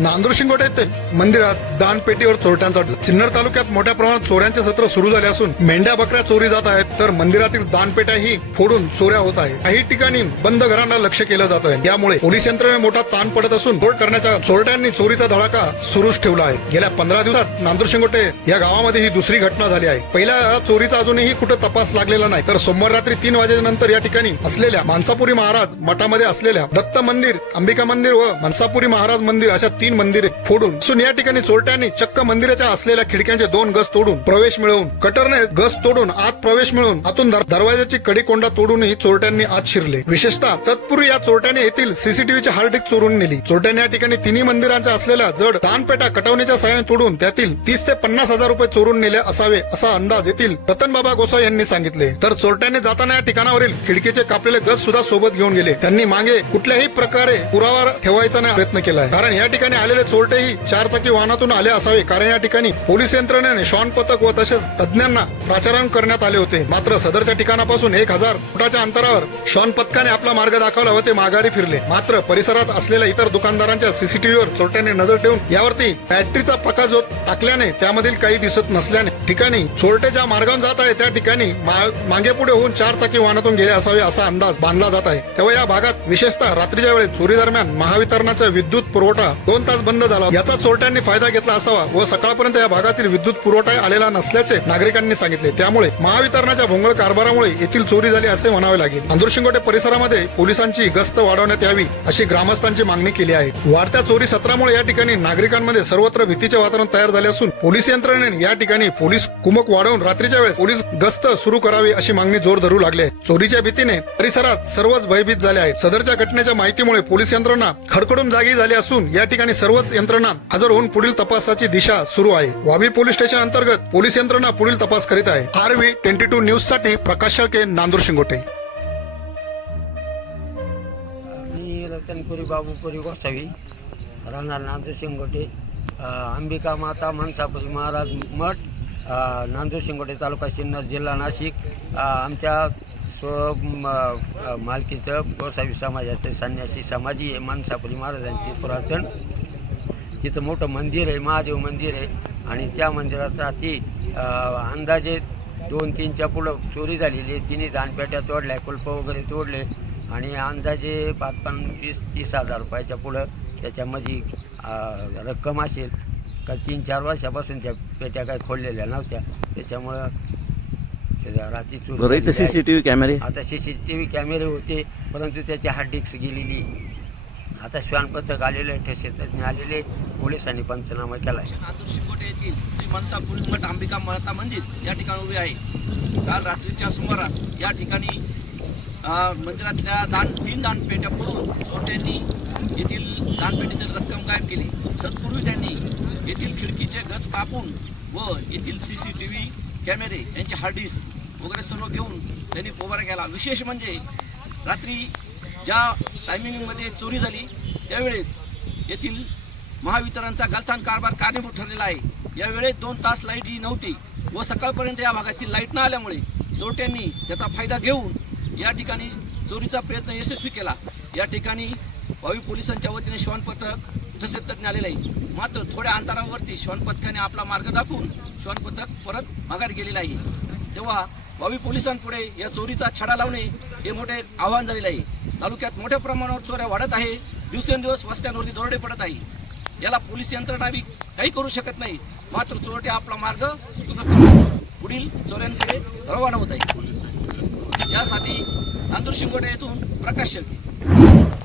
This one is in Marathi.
नांदूर शिंगोटे येथे मंदिरात दानपेटीवर चोरट्यांचा सिन्नर तालुक्यात मोठ्या प्रमाणात चोऱ्यांचे सत्र सुरू झाले असून मेंढ्या बकऱ्या चोरी जात आहेत तर मंदिरातील दानपेट्याही फोडून चोऱ्या होत आहेत. काही ठिकाणी बंद घरांना लक्ष केलं जात आहे. त्यामुळे पोलीस यंत्रणेवर मोठा ताण पडत असून तोड करण्याच्या चोरट्यांनी चोरीचा धडाका सुरूच ठेवला आहे. गेल्या पंधरा दिवसात नांदूर शिंगोटे या गावामध्ये ही दुसरी घटना झाली आहे. पहिल्या चोरीचा अजूनही कुठं तपास लागलेला नाही तर सोमवार रात्री तीन वाजेनंतर या ठिकाणी असलेल्या मानसापुरी महाराज मठामध्ये असलेल्या दत्त मंदिर अंबिका मंदिर व मनसापुरी महाराज मंदिर अशा तीन तीन मंदिरे फोडून असून या ठिकाणी चोरट्यांनी चक्क मंदिराच्या असलेल्या खिडक्यांचे दोन गज तोडून प्रवेश मिळवून कटरने गज तोडून आत प्रवेश मिळवून आतून दरवाजाची कडी कोंडा तोडूनही चोरट्यांनी आत शिरले. विशेषतः तत्पूर्वी या चोरट्याने येथील सीसीटीव्हीची हार्ड डिस्क चोरून नेली. चोरट्याने या ठिकाणी तिन्ही मंदिरांच्या असलेल्या जड दानपेटा कटवण्याच्या सहाय्याने तोडून त्यातील तीस ते पन्नास हजार रुपये चोरून नेले असावे असा अंदाज येथील रतन बाबा गोसाई यांनी सांगितले. तर चोरट्याने जाताना या ठिकाणावरील खिडकीचे कापलेले गज सुद्धा सोबत घेऊन गेले. त्यांनी मागे कुठल्याही प्रकारे पुरावा ठेवायचा नाही प्रयत्न केलाय. कारण या ठिकाणी आलेले चोरटेही चारचाकी वाहनातून आले असावे. कारण या ठिकाणी पोलीस यंत्रणेने श्वान पथक व तसेच तज्ञांना प्राचारण करण्यात आले होते. मात्र सदरच्या ठिकाणापासून एक हजार फुटाच्या अंतरावर शॉन पथकाने आपला मार्ग दाखवला व ते माघारी फिरले. मात्र परिसरात असलेल्या इतर दुकानदारांच्या सीसीटीव्हीवर चोरट्याने नजर ठेवून यावरती बॅटरीचा प्रकाश जो टाकल्याने त्यामधील काही दिसत नसल्याने ठिकाणी चोरटे ज्या मार्गावरून जात आहे त्या ठिकाणी मागे पुढे होऊन चार चाकी वाहनातून गेले असावे असा अंदाज बांधला जात आहे. तेव्हा या भागात विशेषतः रात्रीच्या वेळेस चोरी दरम्यान महावितरणाचा विद्युत पुरवठा दोन तास बंद झाला याचा चोरट्यांनी फायदा घेतला असावा व सकाळपर्यंत या भागातील विद्युत पुरवठा आलेला नसल्याचे नागरिकांनी सांगितले. त्यामुळे महावितरणाच्या भोंगळ कारभारामुळे येथील चोरी झाली असे म्हणावे लागेल. अंदुरशिंगोटे परिसरामध्ये पोलिसांची गस्त वाढवण्यात यावी अशी ग्रामस्थांची मागणी केली आहे. वाढत्या चोरी सत्रामुळे या ठिकाणी नागरिकांमध्ये सर्वत्र भीतीचे वातावरण तयार झाले असून पोलीस यंत्रणेने या ठिकाणी पोलीस कुमक वाढवून रात्रीच्या वेळेस पोलीस गस्त सुरू करावी अशी मागणी जोर धरू लागली. आहे चोरीच्या भीतीने परिसरात सर्वच भयभीत झाले आहे सदरच्या घटनेच्या माहितीमुळे पोलीस यंत्रणा खडखडून जागी झाली असून या ठिकाणी सर्वच यंत्रणा हजर होऊन पुढील तपासाची दिशा सुरू आहे. वावी पोलीस स्टेशन अंतर्गत पोलीस यंत्रणा पुढील तपास करीत आहे. आर व्ही ट्वेंटी टू न्यूजसाठी प्रकाश शेळके नांदूर शिंगोटे. रतनपुरी बाबूपुरी गोसावी राहणार नांदूर शिंगोटे. अंबिका माता मनसापुरी महाराज मठ नांदूर शिंगोटे तालुका सिन्नर जिल्हा नाशिक. आमच्या स्व म, मालकीचं गोसावी समाजाचे संन्यासी समाजी आहे मनसापुरी महाराजांची पुरातन. तिथं मोठं मंदिर आहे महादेव मंदिर आहे. आणि त्या मंदिराचा ती अंदाजे दोन तीनच्या पुढं चोरी झालेली आहे. तिने दानपेट्या तोडल्या कुलप वगैरे तोडले. आणि अंदाजे पाच पंचवीस तीस हजार रुपयाच्या पुढं त्याच्यामध्ये रक्कम असेल. का तीन चार वर्षापासून त्या पेट्या काही खोललेल्या नव्हत्या. त्याच्यामुळं त्याच्या रात्री चोरी बरं इथं झालेली आहे. सीसीटीव्ही कॅमेरे आता सी सी टी व्ही कॅमेरे होते परंतु त्याची हार्ड डिस्क गेलेली. आता श्वान पथक आलेले ठेसेतज्ञ आलेले पोलिसांनी पंचनामा केला आहे नांदूर शिंगोटे येथील श्री मनसापुरी मठ अंबिका माता मंदिर या ठिकाणी उभे आहे. काल रात्रीच्या सुमारास या ठिकाणी अ, मंदिरातल्या दान तीन दानपेट्या फोडून चोरट्यांनी येथील दानपेटीतील रक्कम गायब केली. तत्पूर्वी त्यांनी येथील खिडकीचे गज कापून व येथील सी सी टी व्ही कॅमेरे यांचे हार्ड डिस्क वगैरे सर्व घेऊन त्यांनी पोबारा केला. विशेष म्हणजे रात्री ज्या टायमिंगमध्ये चोरी झाली त्यावेळेस येथील महावितरणचा गलथान कारभार कारणीभूत ठरलेला आहे. यावेळेस दोन तास लाइट ही नव्हती व सकाळपर्यंत या भागातील लाइट न आल्यामुळे चोरट्यांनी त्याचा फायदा घेऊन या ठिकाणी चोरीचा प्रयत्न यशस्वी केला. या ठिकाणी भावी पोलिसांच्या वतीने श्वान पथक तसेच तज्ञ आलेले आहे. मात्र थोड्या अंतरावरती श्वान पथकाने आपला मार्ग दाखवून श्वान पथक परत माघार गेलेला आहे. तेव्हा भावी पोलिसांपुढे या चोरीचा छडा लावणे हे मोठे आव्हान झालेले आहे. तालुक्यात मोठ्या प्रमाणावर चोऱ्या वाढत आहे. दिवसेंदिवस वस्त्यांवरती दरोडे पडत आहे. याला पोलीस यंत्रणावी काही करू शकत नाही. मात्र चोरटे आपला मार्ग पुढील चोऱ्यांकडे रवाना होत आहे यासाठी नांदूर शिंगोटे येथून प्रकाश शेळके.